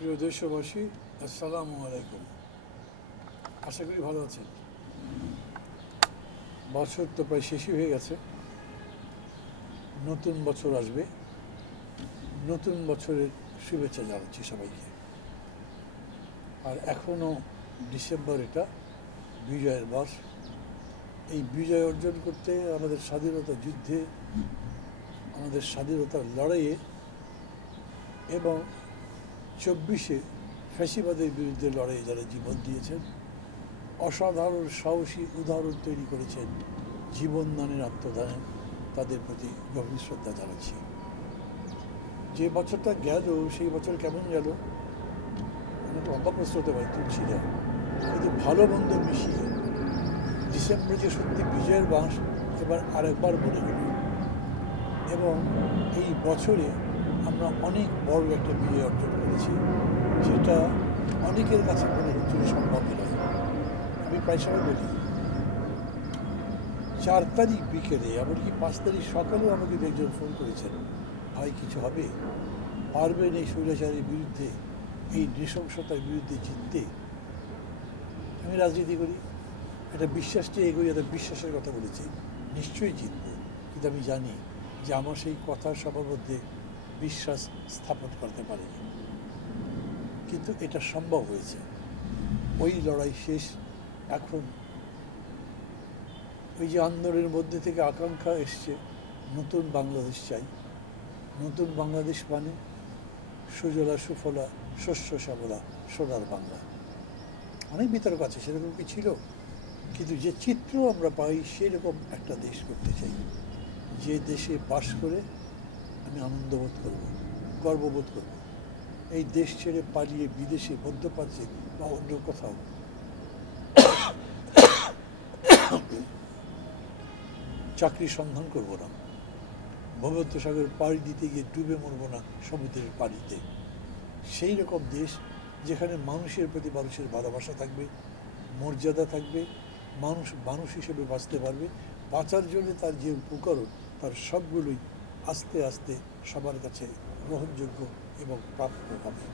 প্রিয় দেশবাসী আসসালামু আলাইকুম আশা করি ভালো আছেন বছর তো প্রায় শেষই হয়ে গেছে নতুন বছর আসবে নতুন বছরের শুভেচ্ছা জানাচ্ছি সবাইকে আর এখনও ডিসেম্বর এটা বিজয়ের বাস এই বিজয় অর্জন করতে আমাদের স্বাধীনতা যুদ্ধে আমাদের স্বাধীনতার লড়াইয়ে এবং চব্বিশে ফ্যাসিবাদের বিরুদ্ধে লড়াই যারা জীবন দিয়েছেন অসাধারণ সাহসী উদাহরণ তৈরি করেছেন জীবনদানের আত্মদানে তাদের প্রতি গভীর শ্রদ্ধা জানাচ্ছি যে বছরটা গেল সেই বছর কেমন গেল অনেকটা অবাকস্ত হতে পারে তুলছি না কিন্তু ভালো মন্দ মিশিয়ে ডিসেম্বরে যে সত্যি বিজয়ের বাস এবার আরেকবার মনে হল এবং এই বছরে আমরা অনেক বড় একটা বিজয় অর্জন করেছি সেটা অনেকের কাছে কোনো কিছুই সম্ভব নয় আমি প্রায় সময় বলি চার তারিখ বিকেলে এমনকি পাঁচ তারিখ সকালেও আমাকে একজন ফোন করেছেন ভাই কিছু হবে পারবেন এই স্বৈরাচারের বিরুদ্ধে এই নৃশংসতার বিরুদ্ধে জিততে আমি রাজনীতি করি একটা বিশ্বাস চেয়ে এগোই একটা বিশ্বাসের কথা বলেছি নিশ্চয়ই জিতবো কিন্তু আমি জানি যে আমার সেই কথার সবার মধ্যে বিশ্বাস স্থাপন করতে পারেনি কিন্তু এটা সম্ভব হয়েছে ওই লড়াই শেষ এখন ওই যে আন্দোলনের মধ্যে থেকে আকাঙ্ক্ষা এসছে নতুন বাংলাদেশ চাই নতুন বাংলাদেশ মানে সুজলা সুফলা শস্য সবলা সোনার বাংলা অনেক বিতর্ক আছে সেরকম কি ছিল কিন্তু যে চিত্র আমরা পাই সেরকম একটা দেশ করতে চাই যে দেশে বাস করে আমি আনন্দ বোধ করব গর্ববোধ করব এই দেশ ছেড়ে পালিয়ে বিদেশে মধ্যপ্রাচ্যে বা অন্য কোথাও চাকরি সন্ধান করব না ভূমধ্যসাগর পাড়ি দিতে গিয়ে ডুবে মরব না সমুদ্রের পাড়িতে সেই রকম দেশ যেখানে মানুষের প্রতি মানুষের ভালোবাসা থাকবে মর্যাদা থাকবে মানুষ মানুষ হিসেবে বাঁচতে পারবে বাঁচার জন্য তার যে উপকরণ তার সবগুলোই আস্তে আস্তে সবার কাছে গ্রহণযোগ্য এবং প্রাপ্য হবে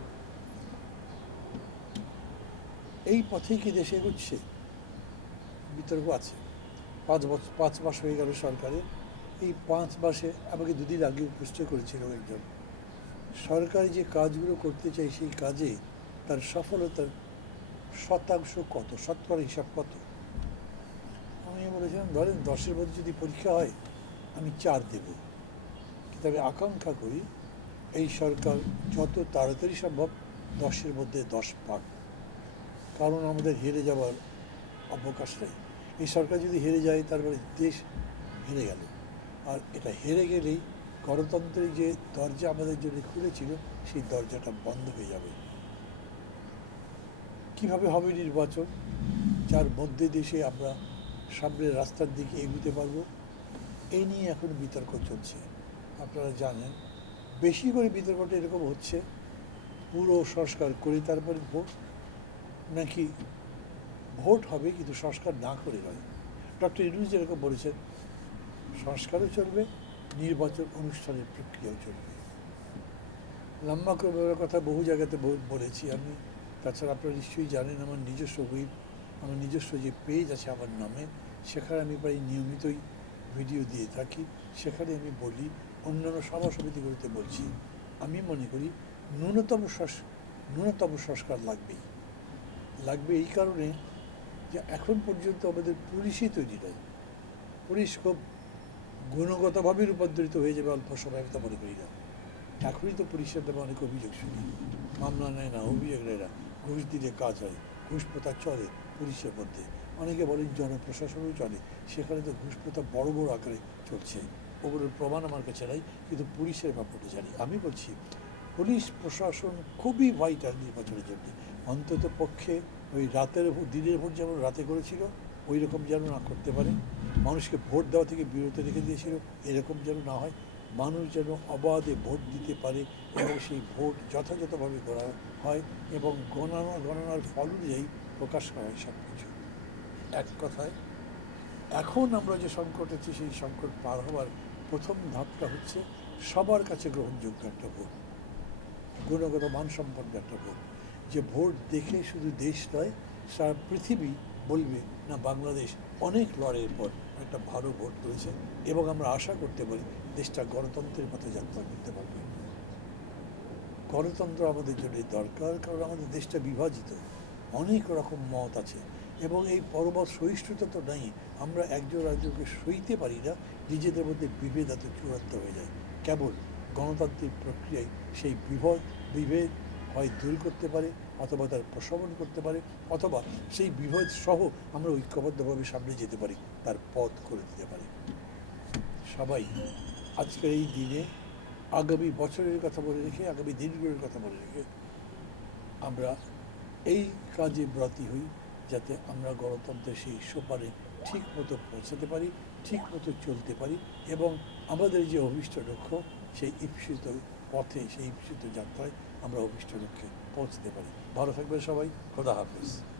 এই পথেই কি দেশে এগোচ্ছে বিতর্ক আছে পাঁচ বছর পাঁচ মাস হয়ে গেল সরকারের এই পাঁচ মাসে আমাকে দুদিন আগে উপস্থিত করেছিল একজন সরকার যে কাজগুলো করতে চাই সেই কাজে তার সফলতার শতাংশ কত শতকরা হিসাব কত আমি বলেছিলাম ধরেন দশের মধ্যে যদি পরীক্ষা হয় আমি চার দেবো তবে আকাঙ্ক্ষা করি এই সরকার যত তাড়াতাড়ি সম্ভব দশের মধ্যে দশ পাক কারণ আমাদের হেরে যাওয়ার অবকাশ নেই এই সরকার যদি হেরে যায় তারপরে দেশ হেরে গেল আর এটা হেরে গেলেই গণতন্ত্রের যে দরজা আমাদের জন্য খুলেছিল সেই দরজাটা বন্ধ হয়ে যাবে কিভাবে হবে নির্বাচন যার মধ্যে দেশে আমরা সামনের রাস্তার দিকে এগুতে পারবো এই নিয়ে এখন বিতর্ক চলছে আপনারা জানেন বেশি করে বিতর্কটা এরকম হচ্ছে পুরো সংস্কার করে তারপরে ভোট নাকি ভোট হবে কিন্তু সংস্কার না করে নয় ডক্টর ইউনুস যেরকম বলেছেন সংস্কারও চলবে নির্বাচন অনুষ্ঠানের প্রক্রিয়াও চলবে লম্বা ক্রমের কথা বহু জায়গাতে বলেছি আমি তাছাড়া আপনারা নিশ্চয়ই জানেন আমার নিজস্ব হুইপ আমার নিজস্ব যে পেজ আছে আমার নামে সেখানে আমি প্রায় নিয়মিতই ভিডিও দিয়ে থাকি সেখানে আমি বলি অন্যান্য সভা সমিতিগুলিতে বলছি আমি মনে করি ন্যূনতম ন্যূনতম সংস্কার লাগবেই লাগবে এই কারণে যে এখন পর্যন্ত আমাদের পুলিশই তৈরি নয় পুলিশ খুব গুণগতভাবে রূপান্তরিত হয়ে যাবে অল্প সময় আমি মনে করি না এখনই তো পুলিশের নামে অনেক অভিযোগ শুনি মামলা নেয় না অভিযোগ নেয় না ঘুষ দিলে কাজ হয় ঘুষ প্রথা চলে পুলিশের মধ্যে অনেকে বলেন জনপ্রশাসনও চলে সেখানে তো ঘুষ প্রথা বড় বড় আকারে চলছে ওগুলোর প্রমাণ আমার কাছে নাই কিন্তু পুলিশের ব্যাপারটা জানি আমি বলছি পুলিশ প্রশাসন খুবই ভাইটাল নির্বাচনের জন্য অন্তত পক্ষে ওই রাতের দিনের ভোট যেমন রাতে করেছিল ওই রকম যেন না করতে পারে মানুষকে ভোট দেওয়া থেকে বিরত রেখে দিয়েছিল এরকম যেন না হয় মানুষ যেন অবাধে ভোট দিতে পারে এবং সেই ভোট যথাযথভাবে করা হয় এবং গণনা গণনার ফল অনুযায়ী প্রকাশ করা হয় সব কিছু এক কথায় এখন আমরা যে সংকট আছি সেই সংকট পার হওয়ার প্রথম ধাপটা হচ্ছে সবার কাছে গ্রহণযোগ্য একটা ভোট গুণগত মানসম্পন্ন একটা ভোট যে ভোট দেখে শুধু দেশ নয় সারা পৃথিবী বলবে না বাংলাদেশ অনেক লড়াইয়ের পর একটা ভালো ভোট করেছে এবং আমরা আশা করতে পারি দেশটা গণতন্ত্রের পথে যাত্রা করতে পারবে গণতন্ত্র আমাদের জন্য দরকার কারণ আমাদের দেশটা বিভাজিত অনেক রকম মত আছে এবং এই পরমত সহিষ্ণুতা তো নেই আমরা একজন রাজ্যকে সইতে পারি না নিজেদের মধ্যে বিভেদ এত চূড়ান্ত হয়ে যায় কেবল গণতান্ত্রিক প্রক্রিয়ায় সেই বিভদ বিভেদ হয় দূর করতে পারে অথবা তার প্রশমন করতে পারে অথবা সেই বিভেদ সহ আমরা ঐক্যবদ্ধভাবে সামনে যেতে পারি তার পথ করে দিতে পারি সবাই আজকের এই দিনে আগামী বছরের কথা বলে রেখে আগামী দিনগুলোর কথা বলে রেখে আমরা এই কাজে ব্রতী হই যাতে আমরা গণতন্ত্রের সেই সোপারে ঠিক মতো পৌঁছাতে পারি ঠিক মতো চলতে পারি এবং আমাদের যে অভিষ্ট লক্ষ্য সেই ইপসিত পথে সেই ইপসিত যাত্রায় আমরা অভিষ্ট লক্ষ্যে পৌঁছতে পারি ভালো থাকবেন সবাই খোদা হাফেজ